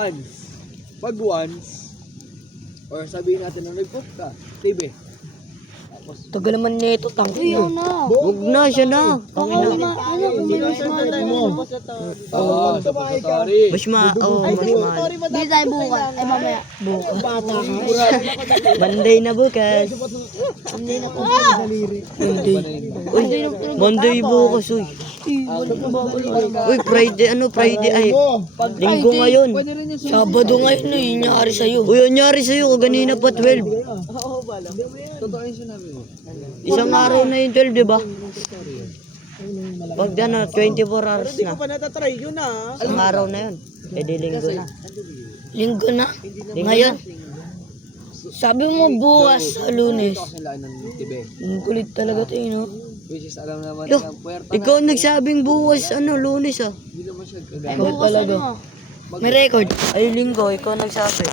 once. Pag once, or sabihin natin na nag-book ka, TV. Tapos, Tagal naman nito, tangki. Huwag na, siya na. Tangina. sorry. Mas mahal. Hindi tayo bukas. Ay, mamaya. Monday na bukas. Uy, Monday bukas, uy. Uy, Friday, Friday, ay. Linggo ngayon. Sabado ngayon na yun nangyari sa'yo. Uy, anyari sa'yo, kanina pa 12. Totoo yung sinabi mo. Isang araw na yung 12, di ba? Pag 24 hours na. natatry yun Isang araw na yun. Pwede linggo na. Linggo na. Ngayon. Sabi mo bukas sa Lunes. Kasi laan ng TV. Ang kulit talaga tayo, no? Which is alam naman Yo, ng puwerta ikaw nagsabing bukas, Lunes ah. Hindi naman siya kagaya. Ikaw talaga. May record. Ay, linggo, ikaw nagsabi.